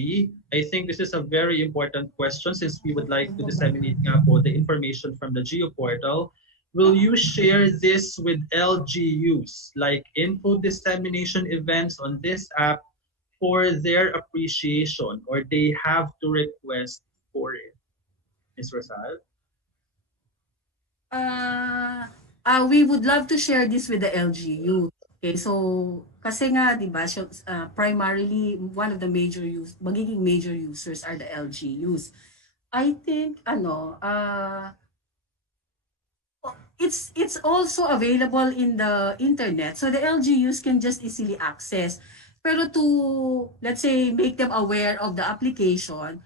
I think this is a very important question since we would like to disseminate nga po the information from the GeoPortal. Will you share this with LGUs like info dissemination events on this app for their appreciation or they have to request for it? Ms. Rosal? We would love to share this with the LGU. Okay, so kasi nga 'di ba, primarily one of the magiging major users are the LGUs. I think it's also available in the internet. So the LGUs can just easily access. Pero to, let's say, make them aware of the application,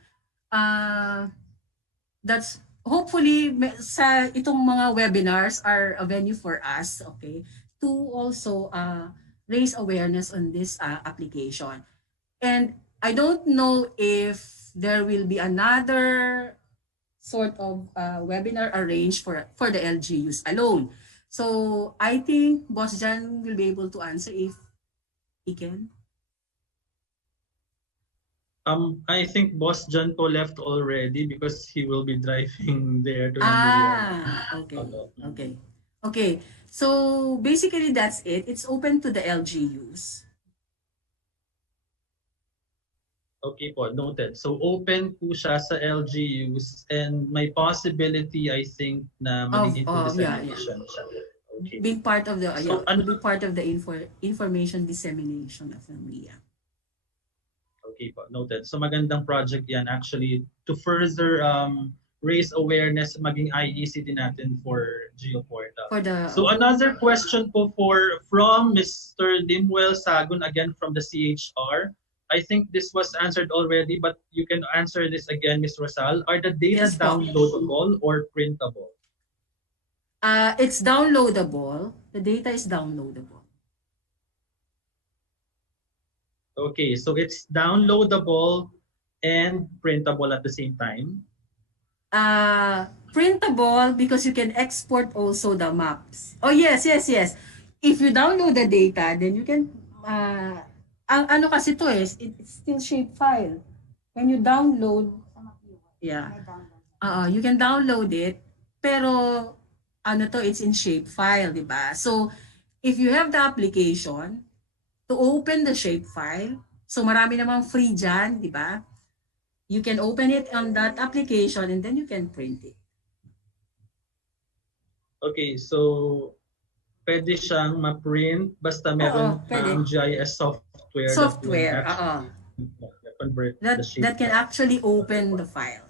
that's hopefully sa itong mga webinars are a venue for us, okay, to also raise awareness on this application. And I don't know if there will be another sort of webinar arranged for the LGUs alone. So I think Boss Jan will be able to answer if he can. I think Boss John po left already because he will be driving there to NAMRIA. Okay. So basically that's it. It's open to the LGUs. Okay po, noted. So open po siya sa LGUs and may possibility I think na magiging dissemination siya. Okay. Being part of the So, be part of the information dissemination of NAMRIA. Okay po, noted. So magandang project yan actually to further raise awareness maging IEC din natin for GeoPortal. So another question po from Mr. Limuel Sagun again from the CHR. I think this was answered already but you can answer this again, Ms. Rosal. Are the data downloadable or printable? It's downloadable. The data is downloadable. Okay, so it's downloadable and printable at the same time? Printable because you can export also the maps. Oh, yes. If you download the data, then you can, ano kasi to it's still shape file. When you download, you can download it, pero it's in shape file, di ba? So, if you have the application, to open the shapefile. So marami namang free dyan, di ba? You can open it on that application and then you can print it. Okay, so pwede siyang ma-print basta meron kang GIS software that can actually open the file.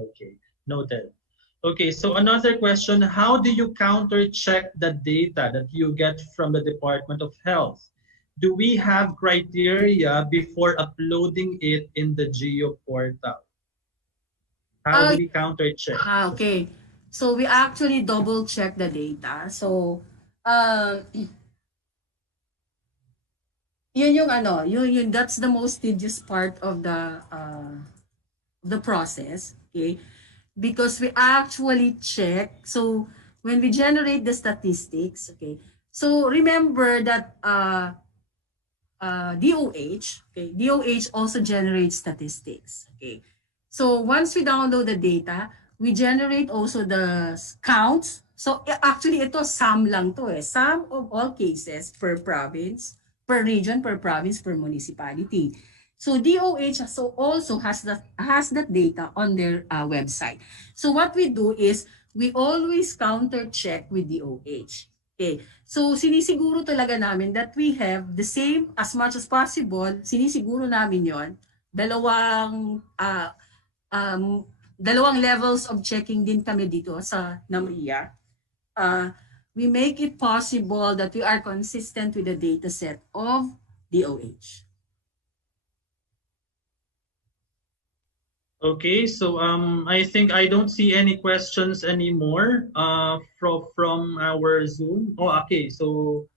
Okay, noted. Okay, so another question, how do you counter-check the data that you get from the Department of Health? Do we have criteria before uploading it in the Geo portal? How Uh, do we counter-check? okay. So we actually double check the data. So um yun yung ano, yun that's the most tedious part of the process, okay? Because we actually check. So when we generate the statistics, okay? So remember that DOH, okay? DOH also generates statistics, okay? So once we download the data, we generate also the counts. So actually ito sum lang to eh. Sum of all cases per province, per region, per province, per municipality. So DOH also has that data on their website. So what we do is we always counter check with DOH. Okay. So sinisiguro talaga namin that we have the same as much as possible. Sinisiguro namin 'yon. Dalawang dalawang levels of checking din kami dito sa NAMRIA. We make it possible that we are consistent with the data set of DOH. Okay, so I think I don't see any questions anymore from our Zoom. Oh, okay. So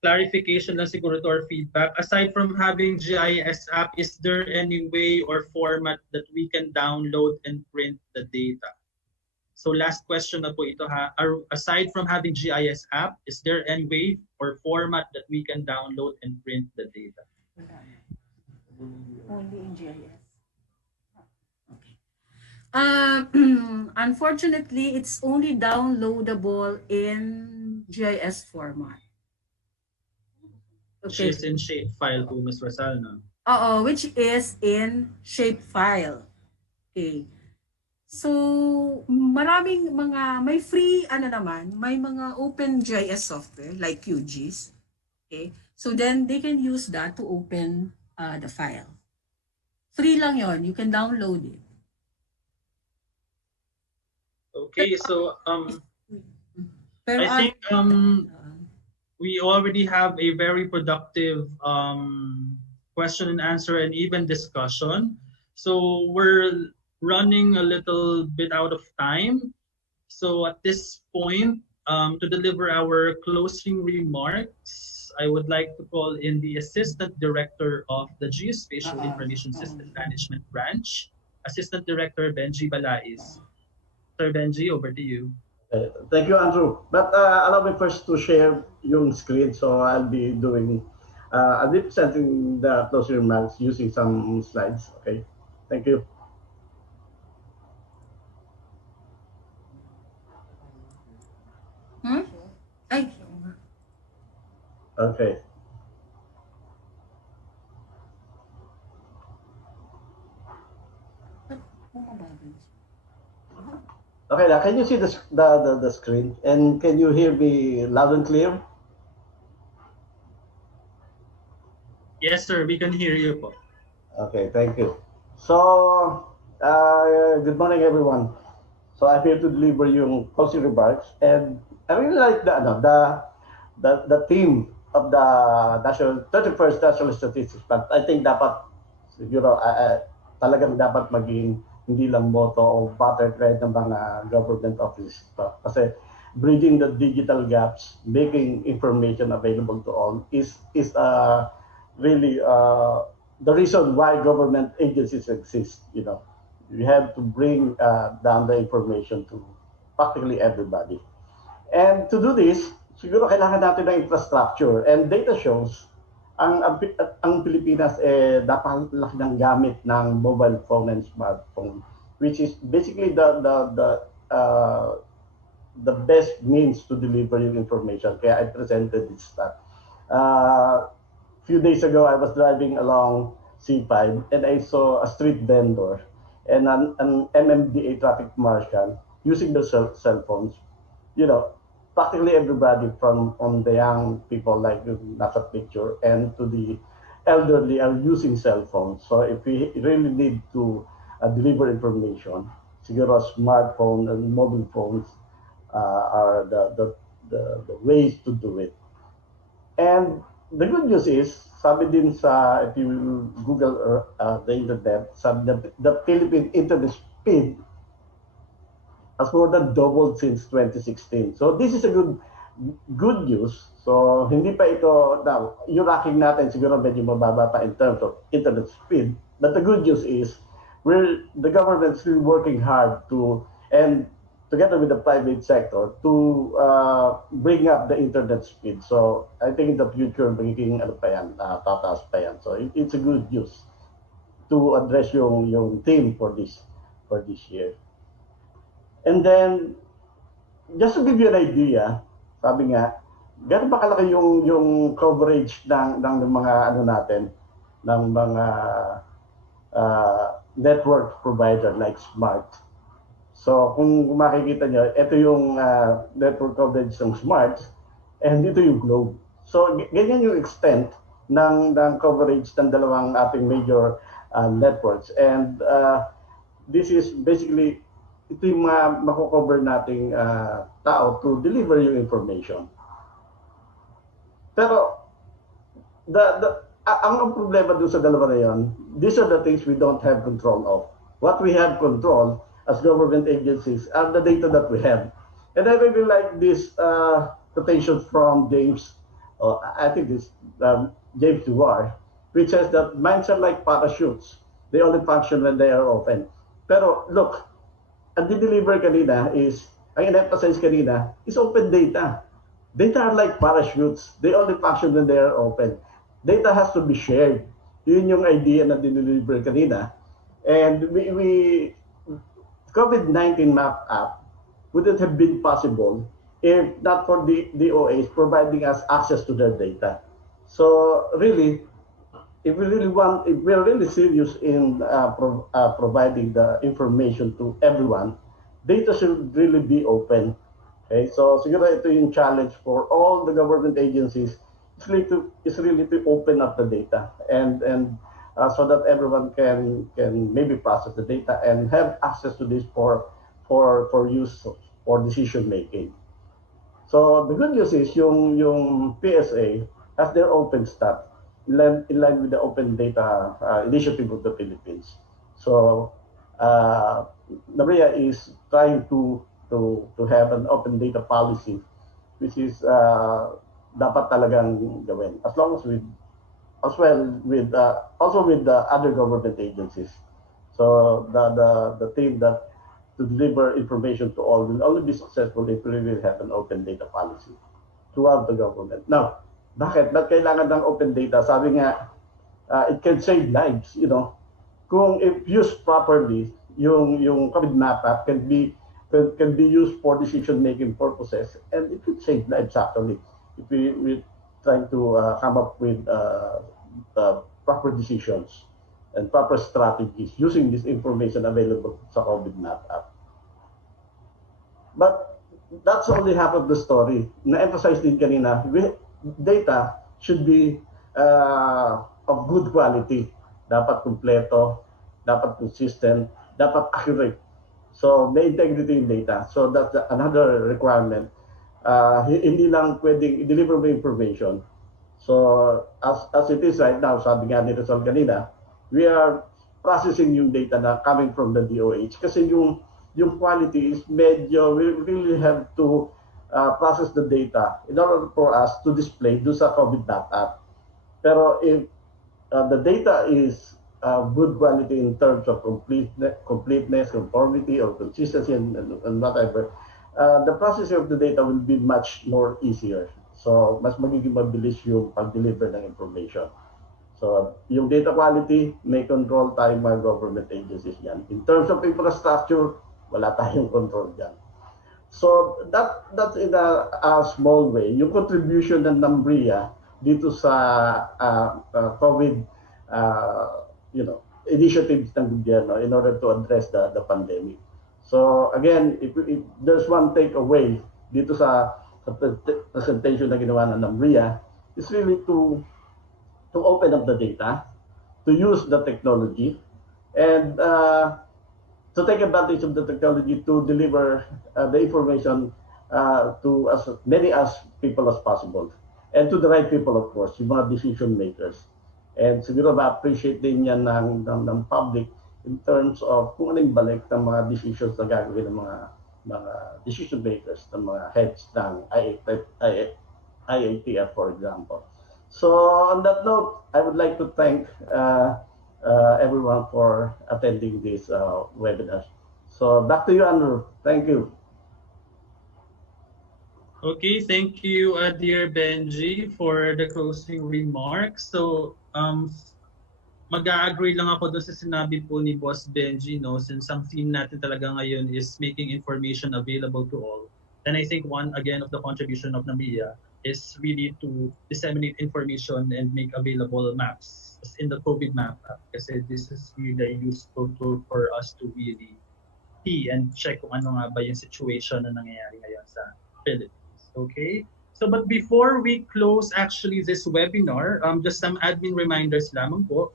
clarification lang siguro to our feedback. Aside from having GIS app, is there any way or format that we can download and print the data? So last question na po ito ha. Aside from having GIS app, is there any way or format that we can download and print the data? Only in GIS. Unfortunately, it's only downloadable in GIS format. Which is in shapefile po, Ms. Rosal, no? Which is in shapefile. Okay. So, maraming mga, may free, may mga open GIS software like QGIS. Okay. So then they can use that to open the file. Free lang yon, you can download it. Okay, so I think we already have a very productive question and answer and even discussion. So we're running a little bit out of time. So at this point, to deliver our closing remarks, I would like to call in the Assistant Director of the Geospatial Information System Management Branch, Assistant Director Benji Balais. Sir Benji, over to you. Thank you, Andrew. But allow me first to share yung screen. So I'll be presenting the closing remarks using some slides. Okay. Thank you. Okay. Okay, now can you see the screen? And can you hear me loud and clear? Yes, sir. We can hear you po. Okay, thank you. So, good morning, everyone. So I'm here to deliver yung closing remarks, and I really like the theme of the 31st National Statistics Plan. I think dapat siguro talagang dapat maging hindi lang motto o pattern kahit ng mga government offices. Kasi bridging the digital gaps, making information available to all is really the reason why government agencies exist. You know, we have to bring down the information to practically everybody. And to do this, siguro kailangan natin ng infrastructure, and data shows ang Pilipinas dapat laki ng gamit ng mobile phone and smartphone, which is basically the best means to deliver yung information. Kaya I presented this stuff. Few days ago, I was driving along C5 and I saw a street vendor and an MMDA traffic marshal using their cell phones. You know, practically everybody from the young people like nasa picture and to the elderly are using cell phones. So if we really need to deliver information, siguro smartphone and mobile phones are the ways to do it. And the good news is, sabi din sa, if you Google the internet, sabi the Philippine internet speed has more than doubled since 2016. So this is a good news. So hindi pa ito, now, yung racking natin siguro medyo mababa pa in terms of internet speed. But the good news is, the government's still working hard to, and together with the private sector, to bring up the internet speed. So I think in the future, magiging ano pa yan, tataas pa yan. So it's a good news to address yung theme for this year. And then, just to give you an idea, sabi nga, gano'n ba kalaki yung coverage ng mga ano natin, ng mga network provider like Smart. So kung makikita nyo, ito yung network coverage ng Smart, and ito yung Globe. So ganyan yung extent ng coverage ng dalawang ating major networks. And this is basically, ito yung mako-cover nating tao to deliver yung information. Pero ang problema dun sa dalawa na yun, these are the things we don't have control of. What we have control as government agencies are the data that we have. And I really like this quotation from James, I think this James Duar, which says that minds are like parachutes. They only function when they are open. Pero look, ang di-deliver kanina is, ang in-emphasize kanina, is open data. Data are like parachutes. They only function when they are open. Data has to be shared. Yun yung idea na di-deliver kanina. And COVID-19 map app wouldn't have been possible if not for the DOAs providing us access to their data. So really, if we're really serious in providing the information to everyone, data should really be open. Okay, so siguro ito yung challenge for all the government agencies. Is really to open up the data and so that everyone can maybe process the data and have access to this for use for decision making. So the good news is yung PSA has their open stat in line with the Open Data Initiative of the Philippines. So NAMRIA is trying to have an open data policy, which is dapat talagang gawin, as long as also with the other government agencies. So the team that to deliver information to all will only be successful if we will have an open data policy throughout the government. Now, bakit kailangan ng open data? Sabi nga, it can save lives, you know. Kung if used properly, yung COVID map app can be used for decision making purposes, and it could save lives actually if we trying to come up with proper decisions and proper strategies using this information available sa COVID map app. But that's only half of the story. Na-emphasize din kanina, data should be of good quality. Dapat kumpleto, dapat consistent, dapat accurate. So may integrity in data. So that's another requirement. Hindi lang pwedeng i-deliver mo information. So as it is right now, sabi nga ni Rizal kanina, we are processing yung data na coming from the DOH kasi yung quality is medyo, we really have to process the data in order for us to display do sa COVID map app. Pero if the data is good quality in terms of completeness, conformity, or consistency, and whatever, the processing of the data will be much more easier. So, mas magiging mabilis yung pag-deliver ng information. So, yung data quality, may control tayong mga government agencies yan. In terms of infrastructure, wala tayong control dyan. So, that's in a small way. Yung contribution ng NAMRIA dito sa COVID, initiatives ng gobyerno in order to address the pandemic. So again, if there's one takeaway dito sa presentation na ginawa ng NAMRIA, is really to open up the data, to use the technology, and to take advantage of the technology to deliver the information to as many as people as possible. And to the right people, of course, yung mga decision makers. And siguro ma-appreciate din yan ng public in terms of kung ano yung balik ng mga decisions na gagawin ng mga decision makers, ng mga heads ng IATF, for example. So on that note, I would like to thank everyone for attending this webinar. So back to you, Andrew. Thank you. Okay, thank you, dear Benji, for the closing remarks. So, mag-agree lang ako doon sa sinabi po ni Boss Benji, no, since ang theme natin talaga ngayon is making information available to all. And I think one, again, of the contribution of NAMRIA is really to disseminate information and make available maps as in the COVID map app. Kasi this is really a useful tool for us to really see and check kung ano nga ba yung situation na nangyayari ngayon sa Philippines. Okay? So, but before we close actually this webinar, just some admin reminders lamang po.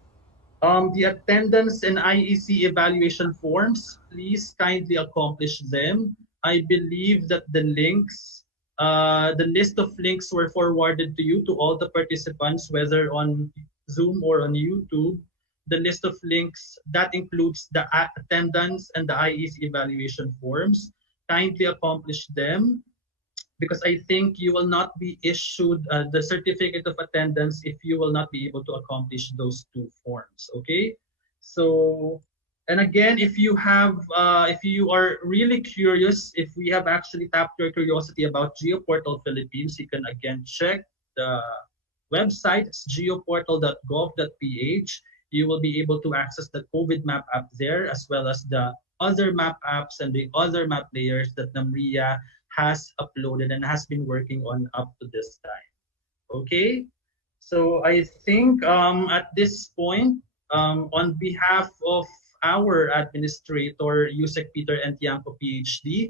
The attendance and IEC evaluation forms, please kindly accomplish them. I believe that the links, the list of links were forwarded to you, to all the participants, whether on Zoom or on YouTube. The list of links, that includes the attendance and the IEC evaluation forms. Kindly accomplish them, because I think you will not be issued the certificate of attendance if you will not be able to accomplish those two forms. Okay, so and again, if you are really curious, if we have actually tapped your curiosity about GeoPortal Philippines, you can again check the website. It's geoportal.gov.ph. You will be able to access the COVID map app there, as well as the other map apps and the other map layers that NAMRIA has uploaded and has been working on up to this time. Okay, so I think at this point, on behalf of our administrator, Yusek Peter Entianco, PhD,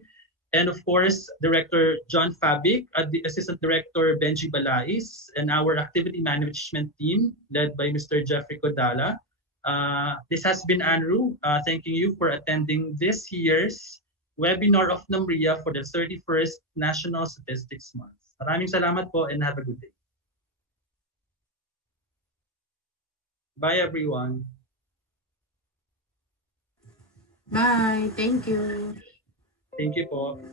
and of course, Director John Fabic, the Assistant Director Benji Balais, and our activity management team led by Mr. Jeffrey Kodala. This has been Andrew, thanking you for attending this year's webinar of NAMRIA for the 31st National Statistics Month. Maraming salamat po and have a good day. Bye everyone. Bye. Thank you. Thank you po.